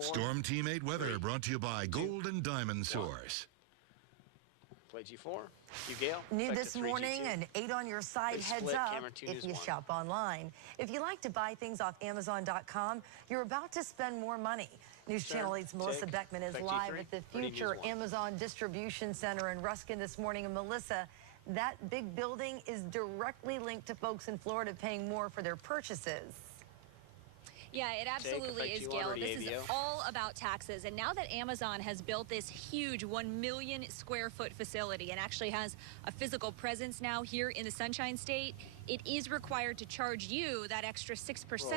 Storm Team 8 weather brought to you by Gold and Diamond Source. Play G4. You, Gale. New this morning, an 8 on your side heads up if you shop online. If you like to buy things off Amazon.com, you're about to spend more money. News Channel 8's Melissa Beckman is live at the Future Amazon Distribution Center in Ruskin this morning. And Melissa, that big building is directly linked to folks in Florida paying more for their purchases. Yeah, it absolutely is, Gail. This is all about taxes. And now that Amazon has built this huge 1 million square foot facility and actually has a physical presence now here in the Sunshine State, it is required to charge you that extra 6%.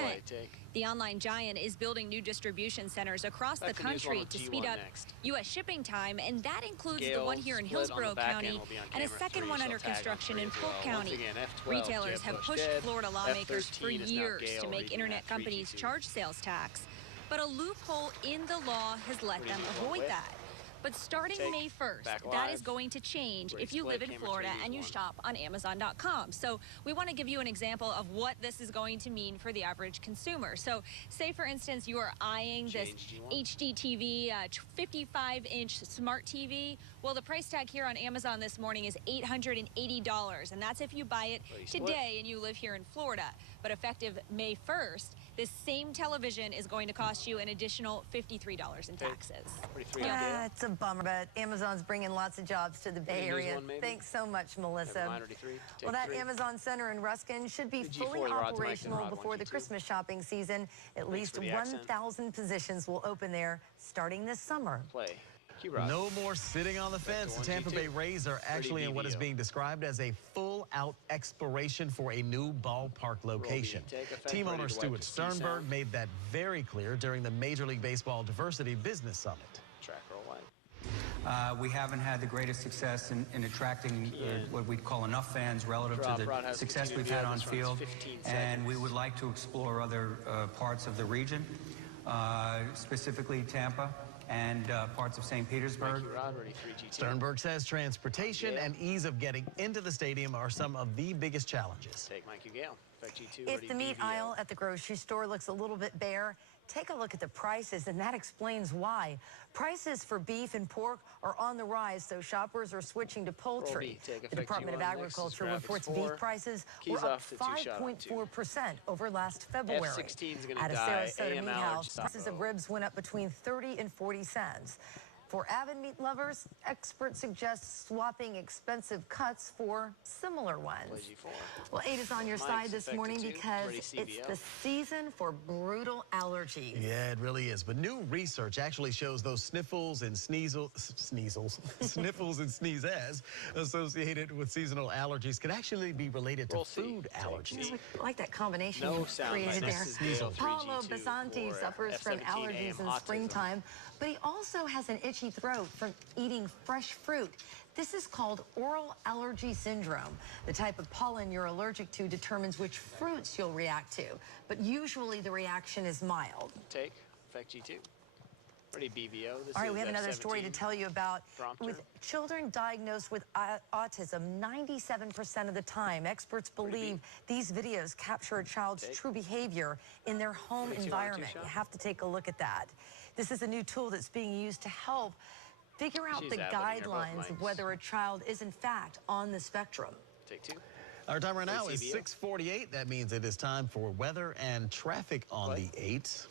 The online giant is building new distribution centers across the country to speed up U.S. shipping time, and that includes the one here in Hillsborough County and a second one under construction in Polk County. Retailers have pushed Florida lawmakers for years to make internet companies charge sales tax, but a loophole in the law has let them avoid that. But starting May 1st, that is going to change if you live in Florida and you shop on Amazon.com. So we want to give you an example of what this is going to mean for the average consumer. So say, for instance, you are eyeing this HD TV, 55-inch smart TV. Well, the price tag here on Amazon this morning is $880, and that's if you buy it today and you live here in Florida. But effective May 1st, this same television is going to cost you an additional $53 in taxes. Yeah, it's a bummer, but Amazon's bringing lots of jobs to the Bay Area. Thanks so much, Melissa. Well, that Amazon Center in Ruskin should be fully operational before the Christmas shopping season. At least 1,000 positions will open there starting this summer. No more sitting on the fence. The Tampa Bay Rays are actually in what is being described as a full-out exploration for a new ballpark location. Team owner Stuart Sternberg made that very clear during the Major League Baseball Diversity Business Summit. We haven't had the greatest success in attracting what we'd call enough fans relative to the success we've had on field, and we would like to explore other parts of the region, specifically Tampa and parts of St. Petersburg. Sternberg says transportation and ease of getting into the stadium are some of the biggest challenges. If the meat aisle at the grocery store looks a little bit bare, take a look at the prices, and that explains why. Prices for beef and pork are on the rise, so shoppers are switching to poultry. The Department of Agriculture reports beef prices were up 5.4% over last February. At a Sarasota meat house, prices of ribs went up between 30 and 40 cents. For avid meat lovers, experts suggest swapping expensive cuts for similar ones. Well, 8 is on your side this morning because it's the season for brutal allergies. Yeah, it really is. But new research actually shows those sniffles and sniffles and sneezes associated with seasonal allergies can actually be related to food allergies. I like that combination you created there. Paolo Basanti suffers from allergies in springtime, but he also has an itchy throat from eating fresh fruit. This is called oral allergy syndrome. The type of pollen you're allergic to determines which fruits you'll react to, but usually the reaction is mild. Effect G2. BVO. All right, we have another story to tell you about. With children diagnosed with autism, 97% of the time, experts believe these videos capture a child's true behavior in their home environment. You have to take a look at that. This is a new tool that's being used to help figure out the guidelines of whether a child is, in fact, on the spectrum. Our time right now is 6:48. That means it is time for weather and traffic on the 8. So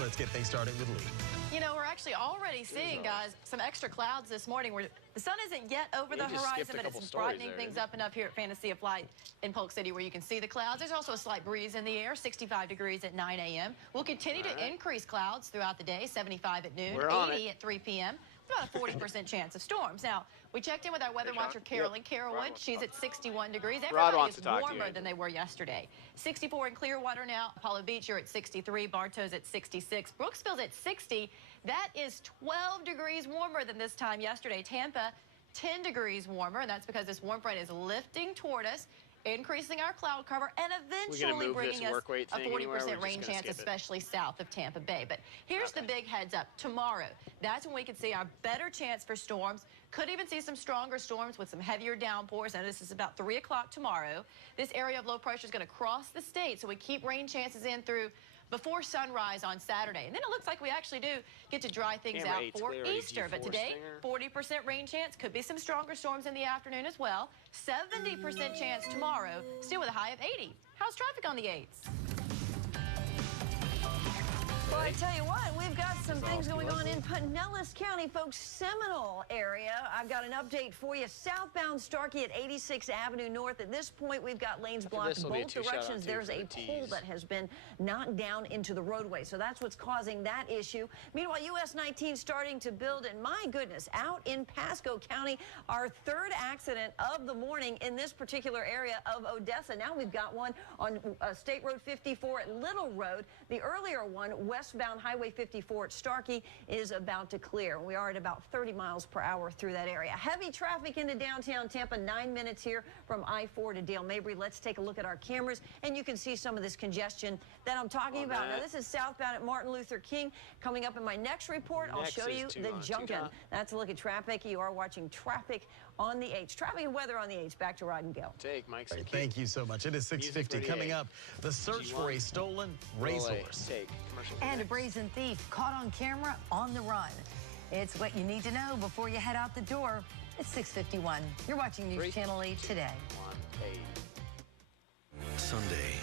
let's get things started with Lee. You know, we're actually already seeing, guys, some extra clouds this morning. Where the sun isn't yet over the horizon, but it's brightening things up enough here at Fantasy of Flight in Polk City where you can see the clouds. There's also a slight breeze in the air, 65 degrees at 9 a.m. We'll continue to increase clouds throughout the day, 75 at noon, 80 at 3 p.m. About a 40% chance of storms. Now, we checked in with our weather watcher, Carolyn Carrollwood. She's at 61 degrees. Everybody is warmer than they were yesterday. 64 in Clearwater now. Apollo Beach, you're at 63. Bartow's at 66. Brooksville's at 60. That is 12 degrees warmer than this time yesterday. Tampa, 10 degrees warmer, and that's because this warm front is lifting toward us, increasing our cloud cover, and eventually bringing us a 40% rain chance, especially south of Tampa Bay. But here's the big heads up. Tomorrow, that's when we could see our better chance for storms. Could even see some stronger storms with some heavier downpours. Now, this is about 3 o'clock tomorrow. This area of low pressure is going to cross the state, so we keep rain chances in through before sunrise on Saturday. And then it looks like we actually do get to dry things out for Easter. But today, 40% rain chance. Could be some stronger storms in the afternoon as well. 70% chance tomorrow, still with a high of 80. How's traffic on the 8s? Well, I tell you what, we've got some things going on in Pinellas County, folks, Seminole area. I've got an update for you. Southbound Starkey at 86th Avenue North. At this point, we've got lanes blocked both directions. There's a pole that has been knocked down into the roadway, so that's what's causing that issue. Meanwhile, US 19 starting to build, and my goodness, out in Pasco County, our third accident of the morning in this particular area of Odessa. Now we've got one on State Road 54 at Little Road. The earlier one, westbound Highway 54 at Starkey, is about to clear. We are at about 30 miles per hour through that area. Heavy traffic into downtown Tampa, 9 minutes here from I-4 to Dale Mabry. Let's take a look at our cameras, and you can see some of this congestion that I'm talking about. Now, this is southbound at Martin Luther King. Coming up in my next report, I'll show you the Junction. That's a look at traffic. You are watching traffic on the 8s. Traffic and weather on the 8s. Back to Rod and Gil. Take Mike's. Right, thank you so much. It is 6:50. Coming up, the search for a stolen racehorse. And a brazen thief caught on camera on the run. It's what you need to know before you head out the door. It's 6:51. You're watching News Channel 8 today. Sunday.